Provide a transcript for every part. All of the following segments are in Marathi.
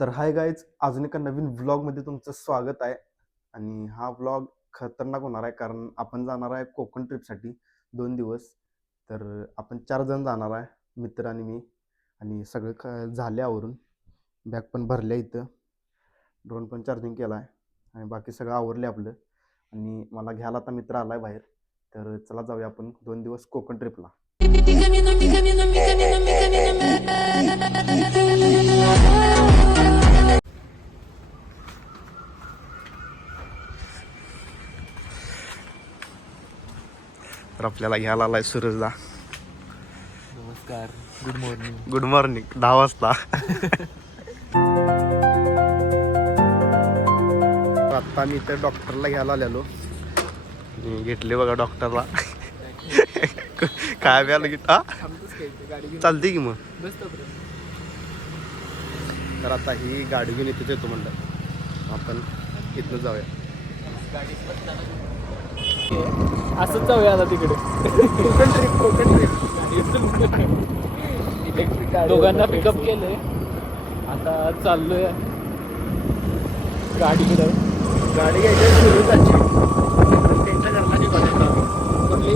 तर हाय गाईज, अजून एका नवीन व्लॉगमध्ये तुमचं स्वागत आहे. आणि हा व्लॉग खतरनाक होणार आहे कारण आपण जाणार आहे कोकण ट्रिपसाठी 2 दिवस. तर आपण 4 जण जाणार आहे, मित्र आणि मी. आणि सगळं झाल्यावरून बॅग पण भरल्या इथं, ड्रोन पण चार्जिंग केला आहे आणि बाकी सगळं आवरले आपलं. आणि मला घ्यायला आता मित्र आलाय बाहेर. तर चला जाऊया आपण 2 दिवस कोकण ट्रिपला. तर आपल्याला घ्यायला आलाय सूरजला. नमस्कार, गुड मॉर्निंग. Good morning. 10 वाजता. आता मी तर डॉक्टरला घ्यायला आलेलो. मी घेतले बघा डॉक्टरला. काय व्यायला घेता चालते की मग. तर आता ही गाडी घेऊन इथेच येतो म्हणलं, आपण इथनं जाऊया. असंच जाऊया आता तिकडे. कोकण ट्रिप. दोघांना पिकअप केलंय, आता चाललोय गाडीकडे. गाडी घ्यायची सुरू त्यांच्या घरची कुठली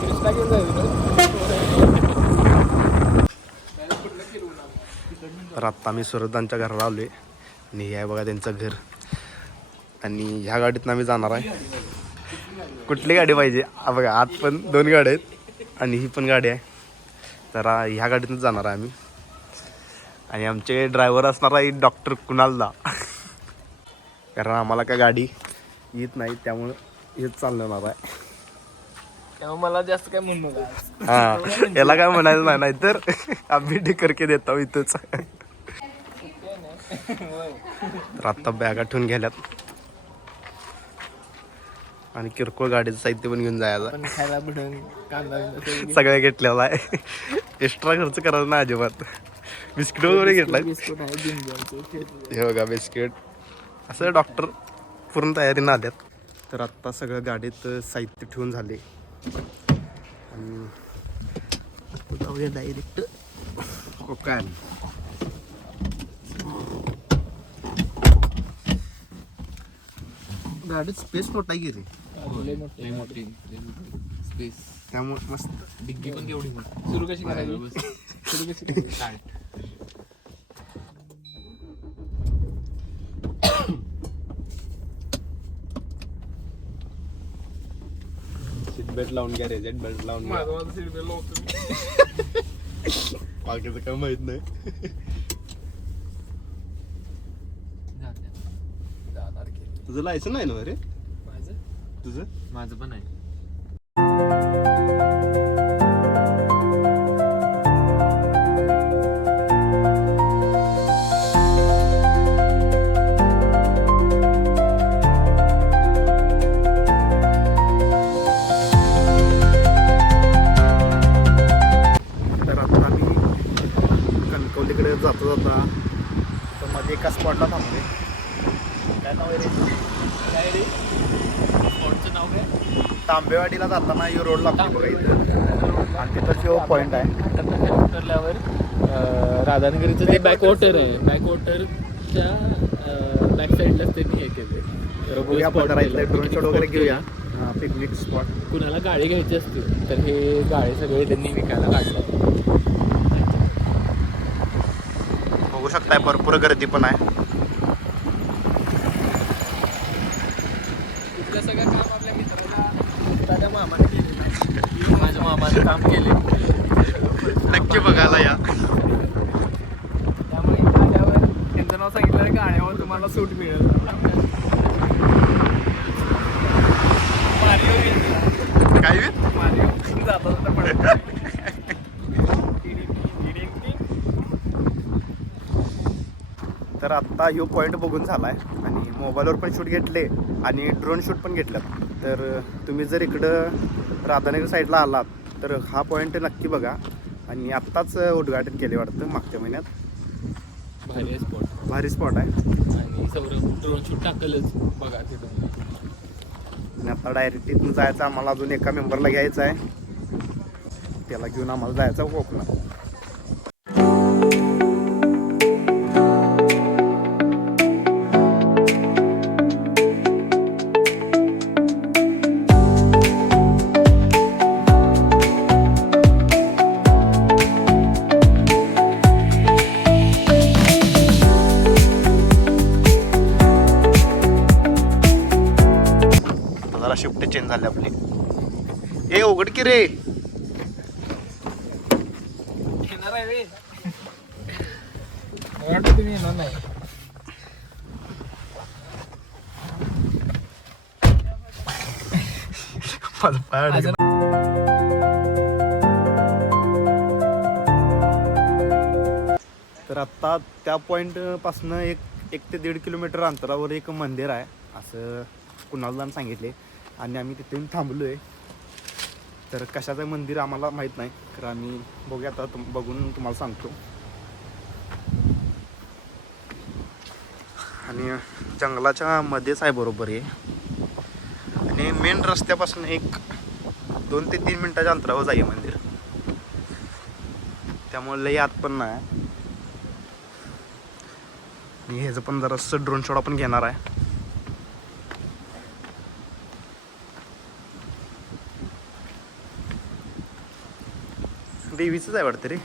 कृष्णा घेऊन तर आत्ता मी सूरजांच्या घराला आलोय आणि हे आहे बघा त्यांचं घर. आणि ह्या गाडीतनं आम्ही जाणार आहे. कुठली गाडी पाहिजे बघा, आत पण 2 गाड्या आहेत आणि ही पण गाडी आहे. तर ह्या गाडीतून जाणार आहे आम्ही. आणि आमचे ड्रायव्हर असणार आहे डॉक्टर कुणालदा. कारण आम्हाला काय गाडी येत नाही, त्यामुळं हेच चालणार आहे. त्यामुळे मला जास्त काय म्हणू नका. हां, याला काय म्हणायचं नाही तर आम्ही ढेकरके देतो इथंच. तर आत्ता बॅगा ठेवून गेल्यात आणि किरकोळ गाडीचं साहित्य पण घेऊन जायचं. खायला भेटून कांदा सगळं घेतलेलं आहे, एक्स्ट्रा खर्च करायचा नाही अजिबात. बिस्किट वगैरे घेतलाय. बिस्कुट आहे, हे बघा बिस्किट. असं डॉक्टर पूर्ण तयारीनं आल्यात. तर आत्ता सगळं गाडीत साहित्य ठेवून झाले आणि जाऊया डायरेक्ट कोकण. गाडीत स्पेस मोठा आहे की रे, मोठी स्पेस. त्यामुळे मस्त. डिग्गी पण केवढी मोठी. सुरू कशी करायची? सुरू कशी करायची? सीट बेल्ट लावून घ्या, रेजेट बेल्ट लावून घ्या. माझं सीट बेल्ट लावतो. बाकीचं काय माहित नाही. तुझं लायसन नाही ना रे? माझं पण आहे. तर आता आम्ही कणकवलीकडे जाता तर मध्ये एका स्पॉटला थांबले. काय नाव आहे रे? काय रे स्पॉटचं नाव काय? तांबेवाडीला जाताना ही रोड लागतो बघा इथं, आणि तिथंच जो पॉईंट आहे. उतरल्यावर राधानगरीचं ते बॅकवॉटर आहे. बॅकवॉटरच्या बॅक साईडलाच त्यांनी हे केले. तर बघूया आपण करायचं ड्रोन शॉट वगैरे घेऊया. Picnic spot. कुणाला गाडी घ्यायची असते तर हे गाडी सगळे त्यांनी विकायला काढले. बघू शकताय भरपूर गर्दी पण आहे. इथलं सगळं काम आपल्या मित्राला मामाने केलेलं आहे. माझ्या मामाने काम केले. नक्की बघायला या. त्यामुळे गाड्यावर त्यांचं नाव सांगितलं, गाड्यावर तुम्हाला सूट मिळेल. काय जाता तर आत्ता ह्यो पॉईंट बघून झाला आहे आणि मोबाईलवर पण शूट घेतले आणि ड्रोन शूट पण घेतलं. तर तुम्ही जर इकडं राधानगर साईडला आलात तर हा पॉईंट नक्की बघा. आणि आत्ताच उद्घाटन केले वाटतं मागच्या महिन्यात. भारी स्पॉट आहे. आणि सौरभ ड्रोन शूट टाकलंच बघा तिथं. आणि आता डायरेक्ट इथून जायचं आम्हाला. अजून एका मेंबरला घ्यायचं आहे, त्याला घेऊन आम्हाला जायचं कोकणात. झाले आपले. ए उघड की रे. येणार आहे रे. वाटतं तुम्ही येणार नाही. तर आत्ता त्या पॉईंटपासून एक 1 ते 1.5 किलोमीटर अंतरावर एक मंदिर आहे असं कुणाला सांगितले आणि आम्ही तिथे थांबलो आहे. तर कशाचं मंदिर आम्हाला माहीत नाही तर आम्ही बघूया आता बघून तुम्हाला सांगतो. आणि जंगलाच्या मध्येच आहे बरोबर आहे आणि मेन रस्त्यापासून एक 2 ते 3 मिनिटाच्या अंतरावर जाईल मंदिर. त्यामुळे लई आत पण नाही. मी ह्याचं पण जरासं ड्रोन शॉट आपण घेणार आहे. देवीचंच आहे वाटतं रे.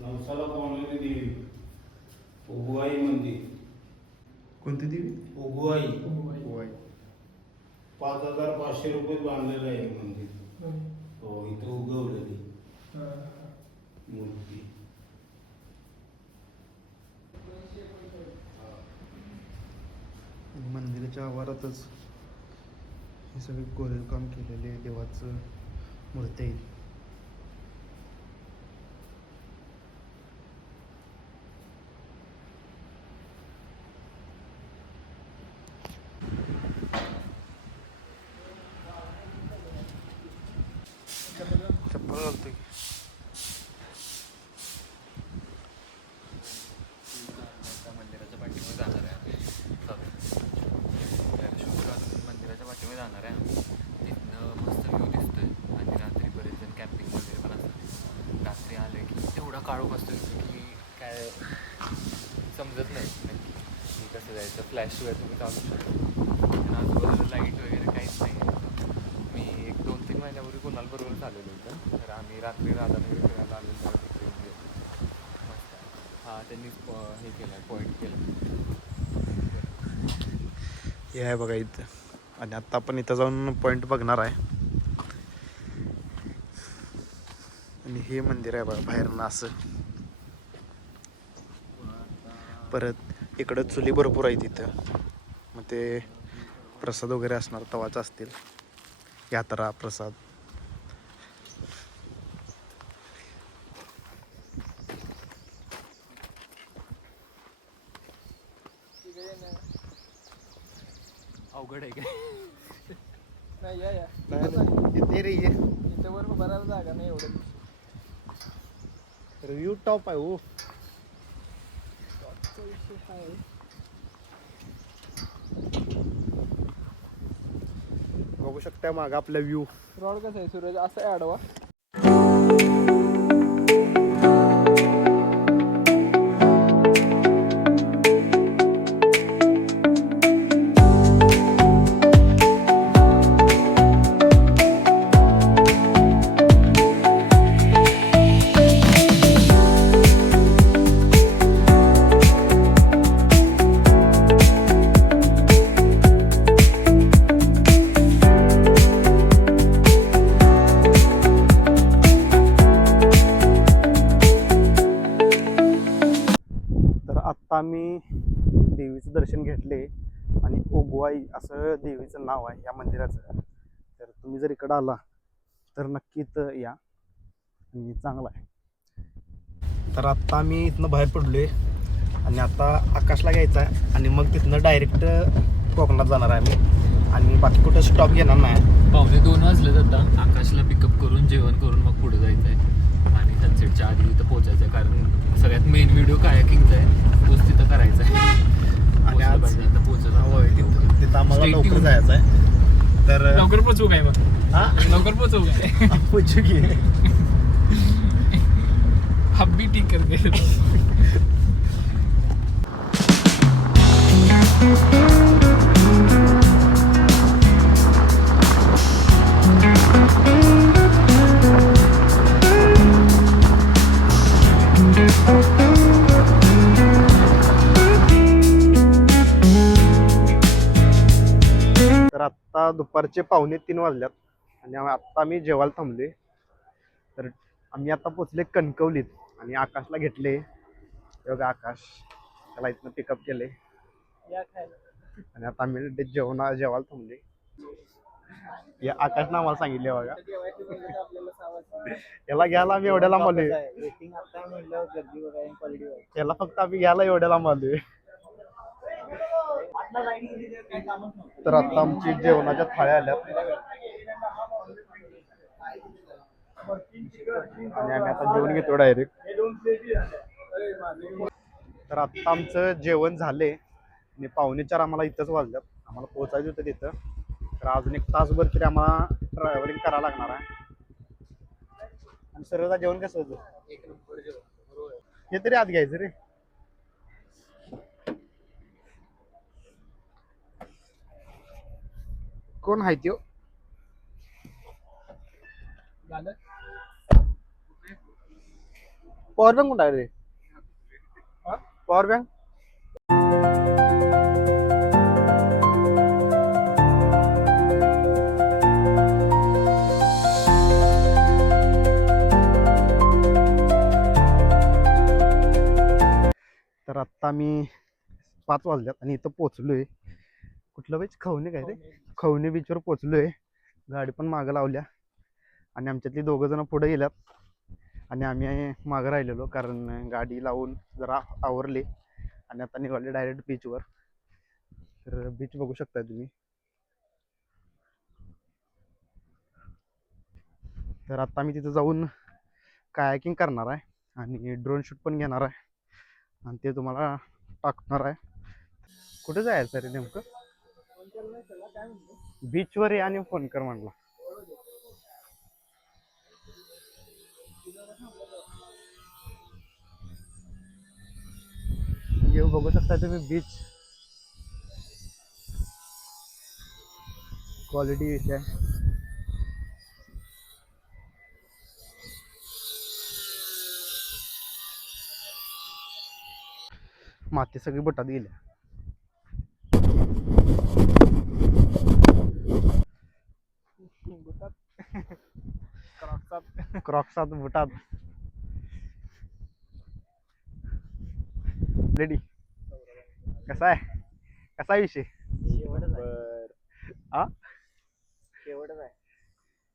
नवसाला पावलेली देवी उगवाई मंदिर. कोणती देवी? उगवाई होय. 5,500 रुपये बांधलेलं आहे हे मंदिर. हो इथं उगवलेली मूर्ती. मंदिराच्या आवारातच हे सगळे कोरीव काम केलेले देवाचं मूर्ती आहे. चप्पल घालतोय. मंदिराच्या पाठीमध्ये जाणार आहे. मंदिराच्या पाठीमध्ये जाणार आहे. तिथनं मस्त व्ह्यू दिसतोय आणि रात्री बरेच जण कॅम्पिंग वगैरे पण असतात. रात्री आले की तेवढा काळोख असतो की काय समजत नाही नक्की की कसं जायचं. फ्लॅशशिवाय तुम्ही चालू शकतो. आजूबाजूला लाईट वगैरे काहीच नाही. मी 1-2-3 महिन्यापूर्वी कोणालबरोबरच आलेलो होतं. तर आम्ही रात्री राधानगरी फिरायला आलेलो तिकडे मस्त. हां त्यांनीच हे केलं आहे पॉईंट केलं. हे आहे बघा इथं. आणि आता आपण इथं जाऊन पॉईंट बघणार आहे. आणि हे मंदिर आहे बघा बाहेरनं असं. परत इकडं चुली भरपूर आहे तिथं. मग ते प्रसाद वगैरे असणार तवाच असतील. यात्रा प्रसाद. अवघड आहे काय? नाही या इथे रे ये. इथेवर बराच जागा नाही एवढं. रिव्ह्यू टॉप आहे हो. बघू शकता मागं आपला व्ह्यू. रॉड कसं आहे सूरज असं आहे आडवा. आत्ता आम्ही देवीचं दर्शन घेतले आणि ओगवाई असं देवीचं नाव आहे या मंदिराचं. तर तुम्ही जर इकडं आला तर नक्कीच या आणि चांगलं आहे. तर आत्ता आम्ही इथनं बाहेर पडलोय आणि आता आकाशला घ्यायचं आहे आणि मग तिथनं डायरेक्ट कोकणात जाणार आहे आम्ही. आणि बाकी कुठं स्टॉप घेणार नाही. 1:45 वाजले आता. आकाशला पिकअप करून जेवण करून मग पुढे जायचं आहे आणि सनसेटच्या आधी इथं पोहोचायचं आहे. कारण सगळ्यात मेन व्हिडिओ कायाकिंगचा आहे तोच तिथं करायचा आहे. आणि आज होय तिथं आम्हाला लवकर जायचं आहे. तर लवकर पोचवू काय मग? लवकर पोचवू काय? पोचू की हब्बी ठीक करते. आता दुपारचे 2:45 वाजल्यात आणि आत्ता आम्ही जेवायला थांबलोय. तर आम्ही आता पोचले कणकवलीत आणि आकाशला घेतले. बघा आकाश, त्याला इथनं पिकअप केले आणि आता आम्ही जेवायला थांबले. या आकाशनं आम्हाला सांगितले बघा, याला घ्यायला आम्ही एवढ्या लांब आलोय. याला फक्त आम्ही घ्यायला एवढ्या लांब आलोय. तर आता आमची जेवणाच्या थाळ्या आल्यात आणि आम्ही आता जेवण घेतो डायरेक्ट. तर आता आमचं जेवण झाले आणि 3:45 आम्हाला इथंच वाजल्यात. आम्हाला पोहोचायचं होतं तिथं. तर अजून 1 तासभर तरी आम्हाला ट्रॅव्हलिंग करावं लागणार आहे. आणि सर्वदा जेवण कसं होतं? हे तरी आत घ्यायचं रे. कोण आहे त्यो? पॉवर बँक कुठं आहे रे? पॉवर बँक तर आत्ता आम्ही 5 वाजल्यात आणि इथं पोचलोय. कुठलं बीच? खवणे काय रे? खवणे बीचवर पोचलोय. गाडी पण मागं लावल्या आणि आमच्यातली 2 जण पुढे गेल्यात आणि आम्ही मागं राहिलेलो कारण गाडी लावून जरा आवरली आणि आता निघाले डायरेक्ट बीचवर. तर बीच बघू शकता तुम्ही. तर आता मी तिथं जाऊन कायाकिंग करणार आहे आणि ड्रोन शूट पण घेणार आहे आणि ते तुम्हाला टाकणार आहे. कुठे जायचं रे नेमकं? बीचवर आहे आणि फोन कर म्हणला. येऊ बघू शकता तुम्ही बीच. क्वालिटी विषय माती सगळी बोटात गेल्या. क्रॉक्सात बुटात रेडी. कसा आहे विषय? हा शेवटच आहे,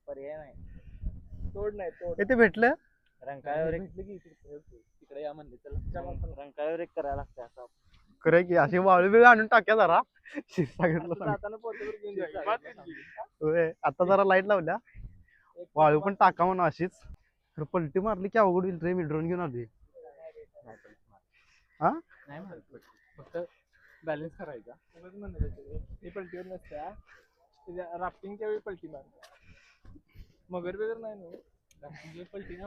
पर्याय नाही. तोड नाही तोड. ते भेटलं रंकाळ्यावर एक तिकडे या म्हणले चला. रंकाळ्यावर एक करायला लागते असं. खरं की अशी वाळू बिळू आणून टाक्या जरा. सांगितलं जाताना पोटभर घेऊन जायचं. होय, आता जरा लाईट लावल्या. वाळू पण टाका म्हणून अशीच. तर पलटी मारली की अवघड होईल रे. मी ड्रोन घेऊन आलोय. हा नाही म्हणत, फक्त बॅलन्स करायचा. ही पलटीवर नसत्या, राफ्टिंगच्या वेळी पलटी मार. मगर वगैरे नाही ना राफ्टिंगची पलटी ना.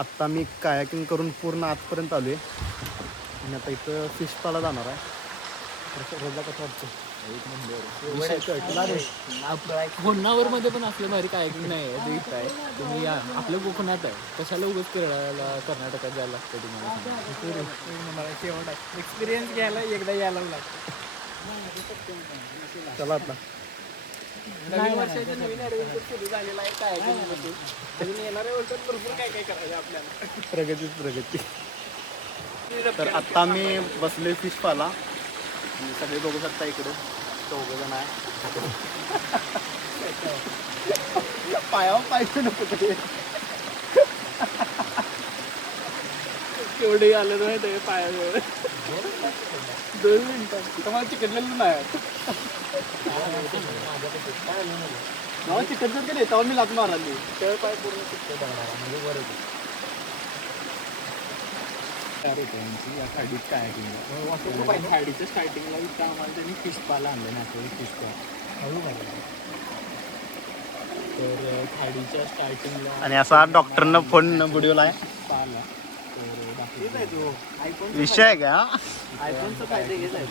आत्ता मी कायाकिंग करून पूर्ण आजपर्यंत आलो आहे आणि आता इथं फिश पाला जाणार आहे. रोजला कसं वाटतं? होन्नावर मध्ये पण असलं भारी कायकिंग नाही आहे ते इथं आहे. तुम्ही या आपल्या कोकणात आहे, कशाला उगाच केरळाला कर्नाटकात जायला लागतं तुम्हाला. शेवट आहे एक्सपिरियन्स घ्यायला एकदा यायला लागतं. चला आता नवीन वर्षाचे नवीन ॲडव्हेंचर सुरू झालेला आहे कायकिंग मध्ये. अजून येणाऱ्या वर्षात भरपूर काय काय करायचं आपल्याला. प्रगती. तर आत्ता मी बसलोय फिश पाला. सगळे बघू शकता इकडे 4 जण आहे. पायावर पाहिजे नको ते. केवढे आलं माहिती आहे पायावर. 2 मिनिटात तुम्हाला चिकटलेलं नाही मला चिकटचं का नाही तेव्हा मी लात माराली. तेव्हा पाय पूर्ण चिकटत म्हणजे वर येतो. तयार होते आमची या खाडीत कायाकिंगला. खाडीच्या स्टार्टिंगला इथं आम्हाला त्यांनी फिश पाला आणलं नॅचरल फिश पाला. तर खाडीच्या स्टार्टिंगला आणि असा डॉक्टरनं फोन बुडवला आहे. पाला तर विषय आहे का? आयफोनचा फायदा घेत आहे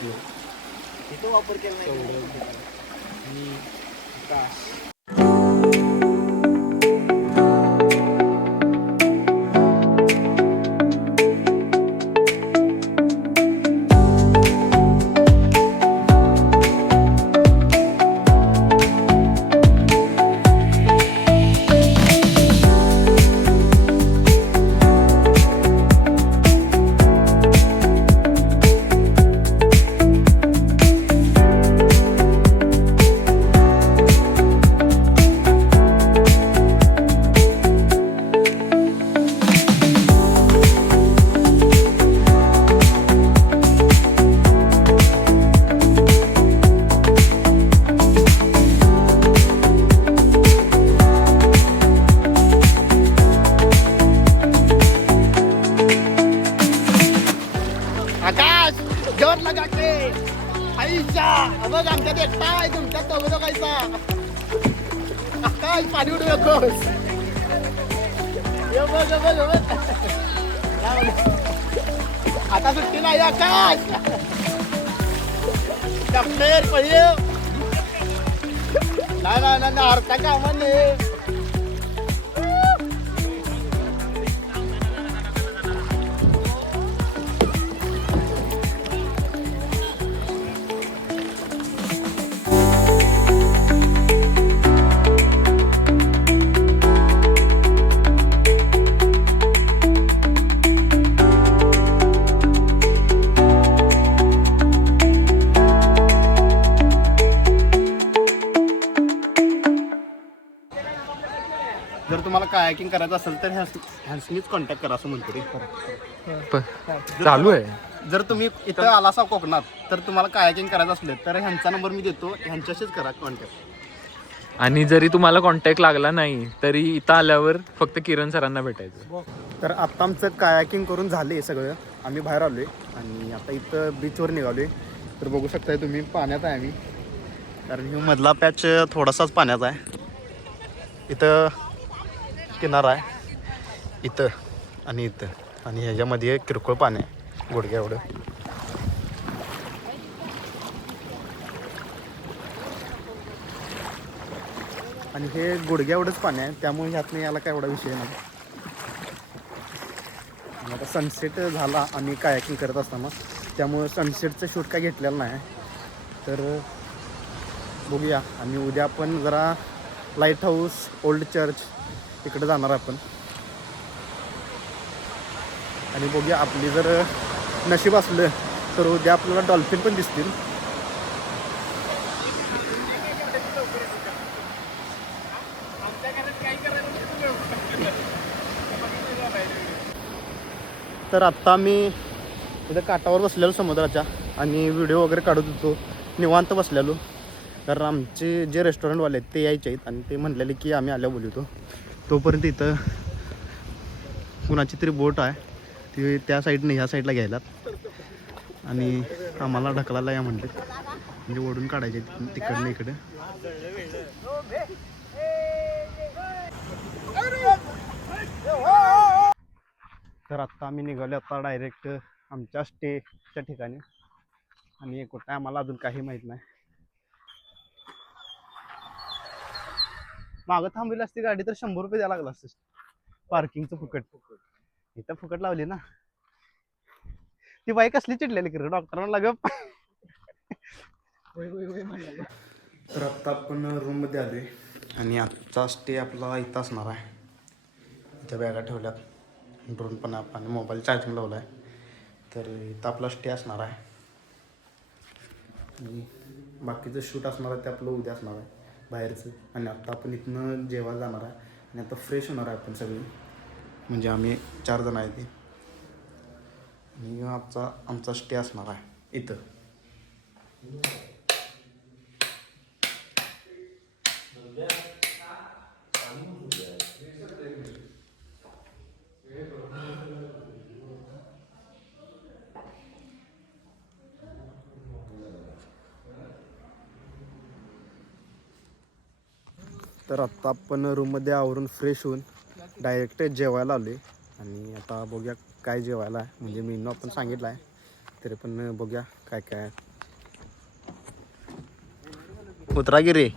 तिथं वापर केला नाही. मी काश आकाश जोर लगा के आईशा बघ आमच्यात एकटा आहे तुमच्यात दोघं कायचा. आकाश पाणी उडू नकोस. बघ आता सुट्टी नाही आकाश. कपलेर पहिले नाही हरता कामा नाही. जर तुम्हाला कायाकिंग करायचं असेल तर ह्यांनीच कॉन्टॅक्ट करा असं म्हणतो रे. चालू आहे. जर तुम्ही इथं आलासा कोकणात तर तुम्हाला कायाकिंग करायचं असले तर ह्यांचा नंबर मी देतो, ह्यांच्याशीच करा कॉन्टॅक्ट. आणि जरी तुम्हाला कॉन्टॅक्ट लागला नाही तरी इथं आल्यावर फक्त किरण सरांना भेटायचं. तर आत्ता आमचं कायाकिंग करून झाले सगळं. आम्ही बाहेर आलो आहे आणि आता इथं बीचवर निघालो आहे. तर बघू शकताय तुम्ही पाण्यात आहे आम्ही, कारण ही मधला पॅच थोडासाच पाण्याचा आहे. इथं किनारा आहे इथं आणि इथं, आणि ह्याच्यामध्ये किरकोळ पाणी आहे गुडघ्या एवढं. आणि हे गुडघ्या एवढंच पाणी आहे, त्यामुळे ह्यातनं याला काय एवढा विषय नाही. आणि आता सनसेट झाला आणि कायाकिंग करत असताना, त्यामुळं सनसेटचं शूट काय घेतलेलं नाही. तर बघूया. आणि उद्या आपण जरा लाईट हाऊस, ओल्ड चर्च इकडे जाणार आपण. आणि बघूया आपली जर नशीब असलं तर उद्या आपल्याला डॉल्फिन पण दिसतील. तर आत्ता मी इथं काठावर बसलेलो समुद्राच्या आणि व्हिडिओ वगैरे काढत होतो, निवांत बसलेलो. कारण आमचे जे रेस्टॉरंटवाले आहेत ते यायचे आहेत आणि ते म्हणलेले की आम्ही आल्या बोलवतो. तोपर्यंत इथं कुणाची तरी बोट आहे, ती त्या साईडने ह्या साईडला घ्यायला आणि आम्हाला ढकलायला या म्हणले, म्हणजे ओढून काढायचे तिकडनं इकडे. तर आत्ता आम्ही निघालो आता डायरेक्ट आमच्या स्टेच्या ठिकाणी आणि कुठं आहे आम्हाला अजून काही माहीत नाही. मागं थांबलेली असती गाडी तर 100 रुपये द्यायला लागला असतं पार्किंगचं फुकट. इथं फुकट लावली ना. ती बाई कसली चिडलेली की डॉक्टर म्हणला गप. तर आत्ता आपण रूममध्ये आलोय आणि आजचा स्टे आपला इथं असणार आहे. इथं बॅगा ठेवल्यात, ड्रोन पण आपण मोबाईल चार्जिंग लावला आहे. तर इथं आपला स्टे असणार आहे आणि बाकीचं शूट असणार आहे ते आपलं उद्या असणार आहे बाहेरचं. आणि आत्ता आपण इथनं जेवायला जाणार आहे आणि आता फ्रेश होणार आहे आपण सगळी, म्हणजे आम्ही 4 जण आहे ते. आणि आमचा स्टे असणार आहे इथं. तर आत्ता आपण रूममध्ये आवरून फ्रेश होऊन डायरेक्ट जेवायला आलो आहे. आणि आता बघूया काय जेवायला आहे, म्हणजे मेनू आपण सांगितलं आहे तरी पण बघूया काय काय आहे. उतरा की रे.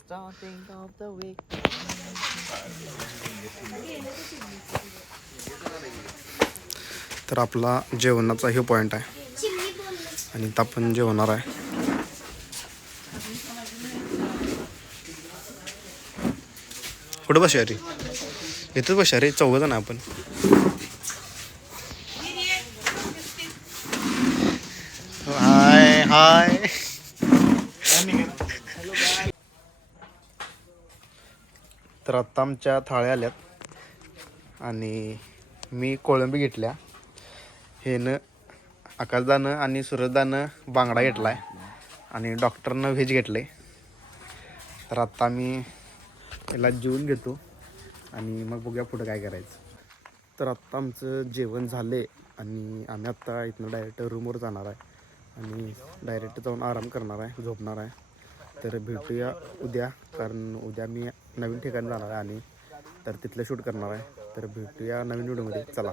Starting of the week. तर आपला जेवणाचा हे पॉईंट आहे आणि इथं आपण जेवणार आहे. कुठं बसूया रे? इथंच बसूया रे, 4 जण आहे आपण. हाय हाय. तर आत्ता आमच्या थाळ्या आल्यात आणि मी कोळंबी घेतल्या, हेनं आकाशदानं आणि सूरजदानं बांगडा घेतला आहे आणि डॉक्टरनं व्हेज घेतलं आहे. तर आत्ता मी याला जेवून घेतो आणि मग बघूया पुढं काय करायचं. तर आत्ता आमचं जेवण झालं आहे आणि आम्ही आत्ता इथनं डायरेक्ट रूमवर जाणार आहे आणि डायरेक्ट जाऊन आराम करणार आहे, झोपणार आहे. तर भेटूया उद्या, कारण उद्या मी नवीन ठिकाणी जाणार आहे आणि तर तिथलं शूट करणार आहे. तर भेटूया नवीन व्हिडिओमध्ये. चला.